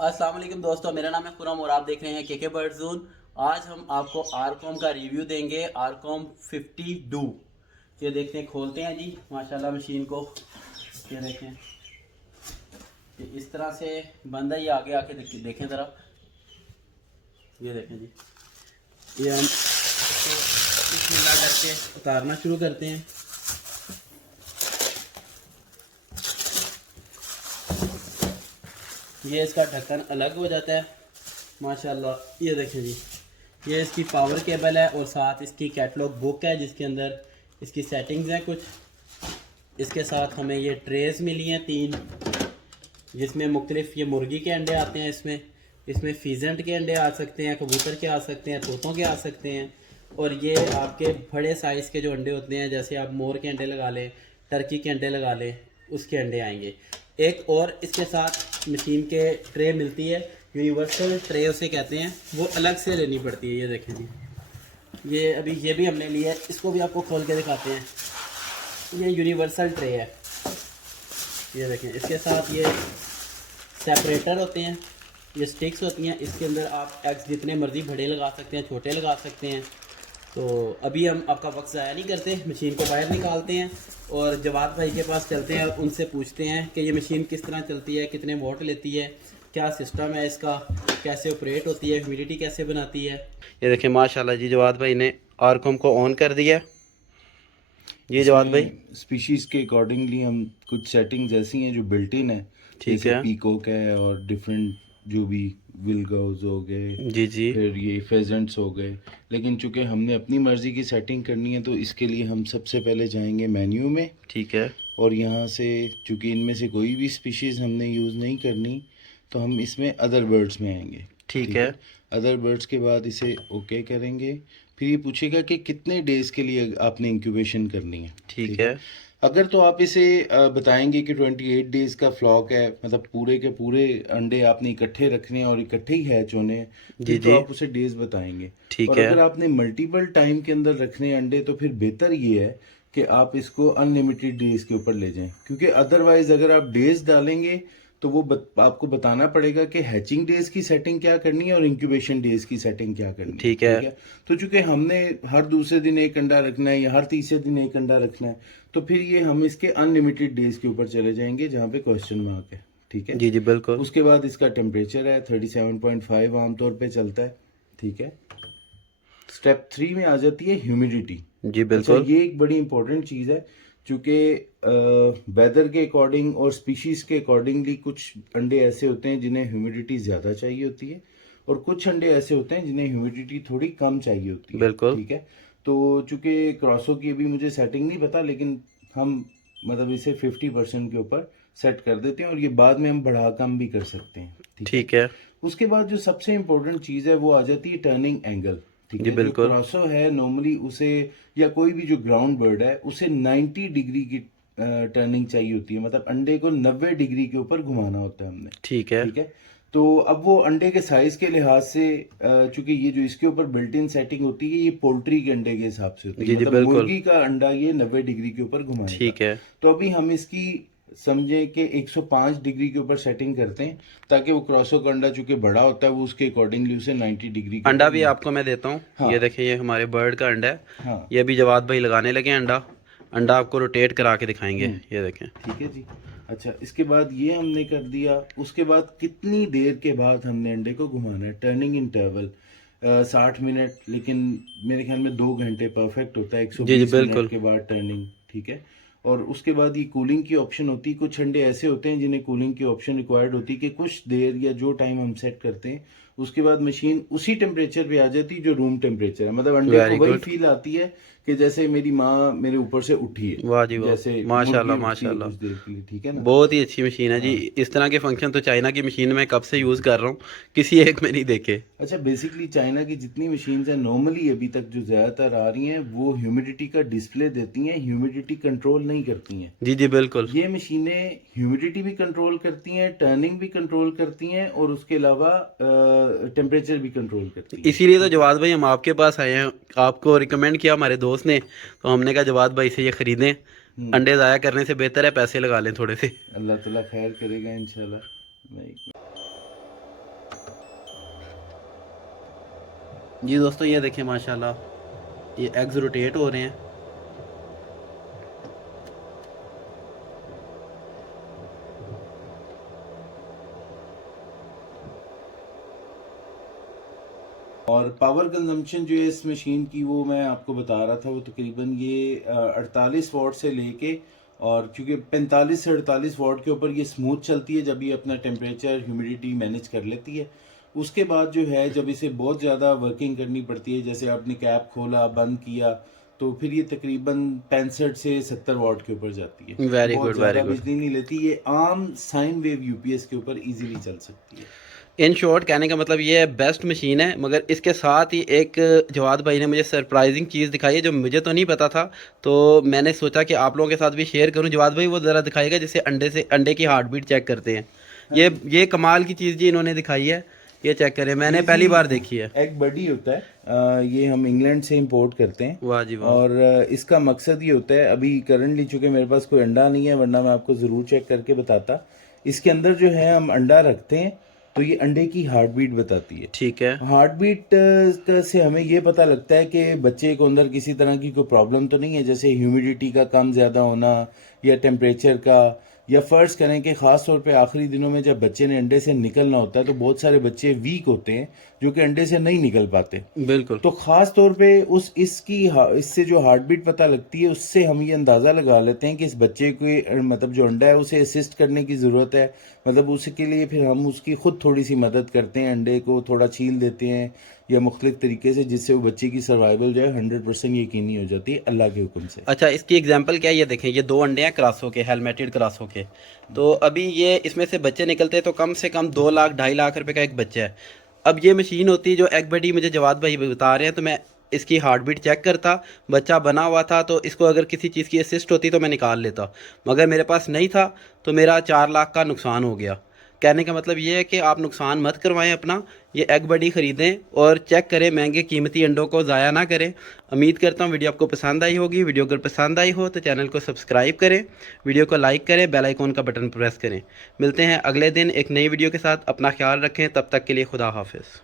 अस्सलाम वालेकुम दोस्तों, मेरा नाम है खुरम और आप देख रहे हैं केके बर्ड जोन। आज हम आपको आरकॉम का रिव्यू देंगे। आरकॉम 52 ये देखते हैं, खोलते हैं जी माशाल्लाह मशीन को। ये देखें, ये इस तरह से बंद है। ये आगे आके देखें ज़रा। ये देखें जी, ये हम इसको बिस्मिल्लाह करके उतारना शुरू करते हैं। ये इसका ढक्कन अलग हो जाता है माशाल्लाह। ये देखें जी, ये इसकी पावर केबल है और साथ इसकी कैटलॉग बुक है जिसके अंदर इसकी सेटिंग्स हैं कुछ। इसके साथ हमें ये ट्रेस मिली हैं 3, जिसमें मुख्तलिफ ये मुर्गी के अंडे आते हैं। इसमें फीजेंट के अंडे आ सकते हैं, कबूतर के आ सकते हैं, तोतों के आ सकते हैं। और ये आपके बड़े साइज़ के जो अंडे होते हैं, जैसे आप मोर के अंडे लगा लें, टर्की के अंडे लगा लें, उसके अंडे आएंगे। एक और इसके साथ मशीन के ट्रे मिलती है, यूनिवर्सल ट्रे उसे कहते हैं, वो अलग से लेनी पड़ती है। ये देखें जी, ये भी हमने लिया है, इसको भी आपको खोल के दिखाते हैं। ये यूनिवर्सल ट्रे है। ये देखें, इसके साथ ये सेपरेटर होते हैं, ये स्टिक्स होती हैं। इसके अंदर आप एग्स जितने मर्ज़ी बड़े लगा सकते हैं, छोटे लगा सकते हैं। तो अभी हम आपका वक्त ज़ाया नहीं करते, मशीन को बाहर निकालते हैं और जवाद भाई के पास चलते हैं और उनसे पूछते हैं कि ये मशीन किस तरह चलती है, कितने वोट लेती है, क्या सिस्टम है इसका, कैसे ऑपरेट होती है, ह्यूमिडिटी कैसे बनाती है। ये देखें माशाल्लाह जी, जवाद भाई ने आरकॉम को ऑन कर दिया। ये जवाद भाई, स्पीशीज के अकॉर्डिंगली हम कुछ सेटिंग्स ऐसी हैं जो बिल्ट इन है, ठीक है, पीकॉक है और डिफरेंट जो भी विलगाउज हो गए, जी जी, फिर ये फेजेंट्स हो गए। लेकिन चूंकि हमने अपनी मर्जी की सेटिंग करनी है तो इसके लिए हम सबसे पहले जाएंगे मेन्यू में, ठीक है, और यहाँ से चूंकि इनमें से कोई भी स्पीशीज़ हमने यूज़ नहीं करनी तो हम इसमें अदर बर्ड्स में आएंगे। ठीक है, अदर बर्ड्स के बाद इसे ओके करेंगे। फिर ये पूछेगा कि कितने डेज़ के लिए आपने इंक्यूबेशन करनी है। ठीक है, अगर तो आप इसे बताएंगे कि 28 डेज़ का फ्लॉक है, मतलब पूरे के पूरे अंडे आपने इकट्ठे रखने हैं और इकट्ठे ही हैच होने हैं, जी फिर तो जी, आप उसे डेज़ बताएंगे। ठीक और है, अगर आपने मल्टीपल टाइम के अंदर रखने हैं अंडे तो फिर बेहतर ये है कि आप इसको अनलिमिटेड डेज़ के ऊपर ले जाएं, क्योंकि अदरवाइज अगर आप डेज़ डालेंगे तो वो आपको बताना पड़ेगा कि हैचिंग डेज की सेटिंग क्या करनी है और इंक्यूबेशन डेज की सेटिंग क्या करनी है। ठीक है, तो चूंकि हमने हर दूसरे दिन एक अंडा रखना है या हर तीसरे दिन एक अंडा रखना है, तो फिर ये हम इसके अनलिमिटेड डेज के ऊपर चले जाएंगे जहाँ पे क्वेश्चन मार्क है। ठीक है जी जी, बिल्कुल, उसके बाद इसका टेम्परेचर है 37.5 आमतौर पे चलता है। ठीक है, स्टेप 3 में आ जाती है ह्यूमिडिटी। जी अच्छा, बिल्कुल, ये एक बड़ी इंपॉर्टेंट चीज़ है, चूँकि वेदर के अकॉर्डिंग और स्पीशीज़ के अकॉर्डिंगली कुछ अंडे ऐसे होते हैं जिन्हें ह्यूमिडिटी ज़्यादा चाहिए होती है और कुछ अंडे ऐसे होते हैं जिन्हें ह्यूमिडिटी थोड़ी कम चाहिए होती है। बिल्कुल, ठीक है, तो चूँकि क्रॉसो की अभी मुझे सेटिंग नहीं पता, लेकिन हम मतलब इसे 50% के ऊपर सेट कर देते हैं और ये बाद में हम बढ़ा कम भी कर सकते हैं। ठीक है, ठीक है, उसके बाद जो सबसे इम्पोर्टेंट चीज़ है वो आ जाती है टर्निंग एंगल। ठीक जी है, जो बिल्कुल, क्रॉसो है नॉर्मली उसे, या कोई भी जो ग्राउंड बर्ड है उसे 90 डिग्री की टर्निंग चाहिए होती है, मतलब अंडे को 90 डिग्री के ऊपर घुमाना होता है हमने। ठीक है, ठीक है, तो अब वो अंडे के साइज के लिहाज से, चूंकि ये जो इसके ऊपर बिल्ट इन सेटिंग होती है ये पोल्ट्री के अंडे के हिसाब से होती जी है, जी मतलब बिल्कुल, मुर्गी का अंडा ये 90 डिग्री के ऊपर घुमाएगा। ठीक है, तो अभी हम इसकी समझे कि 105 डिग्री के ऊपर सेटिंग करते हैं ताकि वो क्रॉसो का अंडा चूंकि बड़ा होता है वो उसके अकॉर्डिंगली उसे 90 डिग्री के अंडा ऊपर भी घुमा। आपको मैं देता हूँ। हाँ ये देखिए, ये हमारे बर्ड का अंडा है। हाँ। ये भी जवाद भाई लगाने लगे अंडा। अंडा आपको रोटेट करा के दिखाएंगे, ये देखें। ठीक है जी। अच्छा, इसके बाद ये हमने कर दिया। उसके बाद कितनी देर के बाद हमने अंडे को घुमाना है, टर्निंग इंटरवल 60 मिनट, लेकिन मेरे ख्याल में 2 घंटे परफेक्ट होता है, जी जी 120 मिनट बिल्कुल, के बाद टर्निंग। ठीक है, और उसके बाद ये कूलिंग की ऑप्शन होती है। कुछ अंडे ऐसे होते हैं जिन्हें कूलिंग की ऑप्शन रिक्वायर्ड होती है कि कुछ देर या जो टाइम हम सेट करते हैं उसके बाद मशीन उसी टेम्परेचर पे आ जाती है जो रूम टेम्परेचर है, मतलब अंडे को वेरी वही गुड, फील आती है कि जैसे मेरी माँ मेरे ऊपर से उठी है, वाह जी वाह, जैसे मुर्गी माशाल्लाह उठती है माशाल्लाह। कुछ देर के लिए। ठीक है ना। बहुत ही अच्छी मशीन है जी। हाँ। इस तरह के फंक्शन तो चाइना की मशीन में कब से यूज़ कर रहा हूँ, किसी एक में नहीं देखे। अच्छा, बेसिकली चाइना की जितनी मशीन्स हैं नॉर्मली अभी तक जो ज़्यादातर आ रही हैं वो ह्यूमिडिटी का डिस्प्ले देती हैं, ह्यूमिडिटी कंट्रोल नहीं करती हैं। जी जी बिल्कुल, ये मशीनें ह्यूमिडिटी भी कंट्रोल करती हैं, टर्निंग भी कंट्रोल करती हैं और उसके अलावा टेम्परेचर भी कंट्रोल करती हैं। इसीलिए तो ठीक है। जवाद भाई हम आपके पास आए हैं। आपको रिकमेंड किया हमारे दोस्त ने, तो हमने कहा जवाद भाई से ये ख़रीदें। हम्म। अंडे ज़ाया करने से बेहतर है पैसे लगा लें थोड़े से। अल्लाह ताला खैर करेगा इंशाल्लाह। मैं जी दोस्तों ये देखें माशाल्लाह ये एग्स रोटेट हो रहे हैं। और पावर कंजम्पशन जो है इस मशीन की वो मैं आपको बता रहा था, वो तकरीबन ये 48 वाट से लेके, और क्योंकि 45 से 48 वाट के ऊपर ये स्मूथ चलती है जब ये अपना टेम्परेचर ह्यूमिडिटी मैनेज कर लेती है। उसके बाद जो है जब इसे बहुत ज़्यादा वर्किंग करनी पड़ती है, जैसे आपने कैप खोला बंद किया, तो फिर ये तकरीबन 65 से 70 वाट के ऊपर जाती है। वेरी बहुत गुड, वेरी ज़्यादा गुड। बिजली नहीं लेती, ये आम साइन वेव यूपीएस के ऊपर इजीली चल सकती है। इन शॉर्ट कहने का मतलब ये बेस्ट मशीन है, मगर इसके साथ ही एक जवाद भाई ने मुझे सरप्राइजिंग चीज़ दिखाई है जो मुझे तो नहीं पता था, तो मैंने सोचा कि आप लोगों के साथ भी शेयर करूं। जवाद भाई वो ज़रा दिखाएगा जिससे अंडे की हार्ट बीट चेक करते हैं। ये कमाल की चीज़ जी इन्होंने दिखाई है, ये चेक करें, मैंने ये पहली जी बार देखी है। एग बडी होता है, ये हम इंग्लैंड से इंपोर्ट करते हैं। वाह जी वाह। और इसका मकसद ये होता है, अभी करंटली चूंकि मेरे पास कोई अंडा नहीं है, वरना मैं आपको ज़रूर चेक करके बताता। इसके अंदर जो है हम अंडा रखते हैं, तो ये अंडे की हार्ट बीट बताती है। ठीक है। हार्ट बीट से हमें ये पता लगता है कि बच्चे को अंदर किसी तरह की कोई प्रॉब्लम तो नहीं है, जैसे ह्यूमिडिटी का कम ज़्यादा होना या टेम्परेचर का, या फ़र्ज़ करें कि ख़ास तौर पे आखिरी दिनों में जब बच्चे ने अंडे से निकलना होता है, तो बहुत सारे बच्चे वीक होते हैं जो कि अंडे से नहीं निकल पाते। बिल्कुल। तो ख़ास तौर पे इससे जो हार्ट बीट पता लगती है, उससे हम ये अंदाज़ा लगा लेते हैं कि इस बच्चे को मतलब जो अंडा है उसे असिस्ट करने की ज़रूरत है। मतलब उसके लिए फिर हम उसकी खुद थोड़ी सी मदद करते हैं, अंडे को थोड़ा छील देते हैं या मुख्तलिफ तरीके से, जिससे वो बच्चे की सर्वाइवल जो है 100% यकीनी हो जाती है अल्लाह के हुक्म से। अच्छा, इसकी एग्जांपल क्या है, ये देखें, ये 2 अंडे हैं क्रासों के, हेलमेटेड क्रासों के। तो अभी ये इसमें से बच्चे निकलते हैं तो कम से कम 2 लाख 2.5 लाख रुपए का एक बच्चा है। अब ये मशीन होती है जो एग बडी मुझे जवाद भाई बता रहे हैं, तो मैं इसकी हार्ट बीट चेक करता, बच्चा बना हुआ था तो इसको अगर किसी चीज़ की असिस्ट होती तो मैं निकाल लेता, मगर मेरे पास नहीं था तो मेरा 4 लाख का नुकसान हो गया। कहने का मतलब ये है कि आप नुकसान मत करवाएं अपना, ये एग बडी ख़रीदें और चेक करें, महंगे कीमती अंडों को ज़ाया ना करें। उम्मीद करता हूँ वीडियो आपको पसंद आई होगी। वीडियो अगर पसंद आई हो तो चैनल को सब्सक्राइब करें, वीडियो को लाइक करें, बेल आइकॉन का बटन प्रेस करें। मिलते हैं अगले दिन एक नई वीडियो के साथ, अपना ख्याल रखें, तब तक के लिए खुदा हाफिज़।